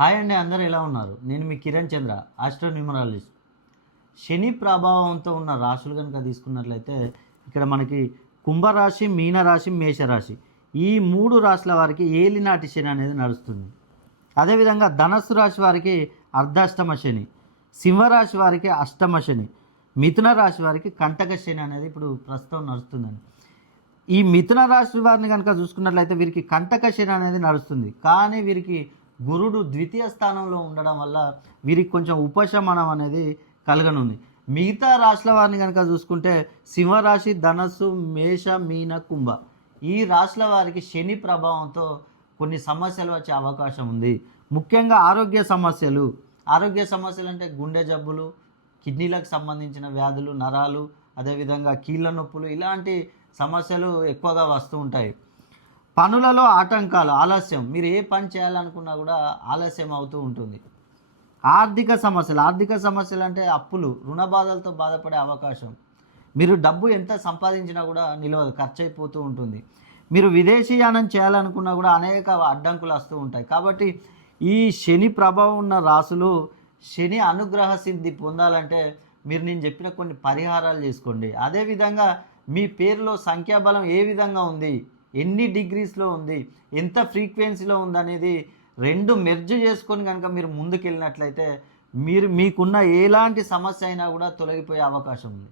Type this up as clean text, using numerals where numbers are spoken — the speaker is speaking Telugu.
హాయ్ అండి, అందరూ ఎలా ఉన్నారు? నేను మీ కిరణ్ చంద్ర, ఆస్ట్రో న్యూమరాలజిస్ట్. శని ప్రభావంతో ఉన్న రాశులు కనుక తీసుకున్నట్లయితే ఇక్కడ మనకి కుంభరాశి, మీనరాశి, మేషరాశి ఈ 3 రాశుల వారికి ఏలినాటి శని అనేది నడుస్తుంది. అదేవిధంగా ధనస్సు రాశి వారికి అర్ధాష్టమ శని, సింహరాశి వారికి అష్టమ శని, మిథున రాశి వారికి కంటక శని అనేది ఇప్పుడు ప్రస్తుతం నడుస్తుందండి. ఈ మిథున రాశి వారిని కనుక చూసుకున్నట్లయితే వీరికి కంటక శని అనేది నడుస్తుంది. కానీ వీరికి గురుడు ద్వితీయ స్థానంలో ఉండడం వల్ల వీరికి కొంచెం ఉపశమనం అనేది కలగనుంది. మిగతా రాశుల వారిని కనుక చూసుకుంటే సింహరాశి, ధనస్సు, మేష, మీన, కుంభ ఈ రాశుల వారికి శని ప్రభావంతో కొన్ని సమస్యలు వచ్చే అవకాశం ఉంది. ముఖ్యంగా ఆరోగ్య సమస్యలు అంటే గుండె జబ్బులు, కిడ్నీలకు సంబంధించిన వ్యాధులు, నరాలు, అదేవిధంగా కీళ్ళ నొప్పులు ఇలాంటి సమస్యలు ఎక్కువగా వస్తూ ఉంటాయి. పనులలో ఆటంకాలు, ఆలస్యం, మీరు ఏ పని చేయాలనుకున్నా కూడా ఆలస్యం అవుతూ ఉంటుంది. ఆర్థిక సమస్యలు అంటే అప్పులు, రుణ బాధలతో బాధపడే అవకాశం. మీరు డబ్బు ఎంత సంపాదించినా కూడా నిలవదు, ఖర్చు అయిపోతూ ఉంటుంది. మీరు విదేశీయానం చేయాలనుకున్నా కూడా అనేక అడ్డంకులు వస్తూ ఉంటాయి. కాబట్టి ఈ శని ప్రభావం ఉన్న రాసులు శని అనుగ్రహ సిద్ధి పొందాలంటే మీరు నేను చెప్పిన కొన్ని పరిహారాలు చేసుకోండి. అదేవిధంగా మీ పేరులో సంఖ్యాబలం ఏ విధంగా ఉంది, ఎన్ని డిగ్రీస్లో ఉంది, ఎంత ఫ్రీక్వెన్సీలో ఉందనేది రెండు మెర్జ్ చేసుకొని కనుక మీరు ముందుకెళ్ళినట్లయితే మీకున్న ఎలాంటి సమస్య అయినా కూడా తొలగిపోయే అవకాశం ఉంది.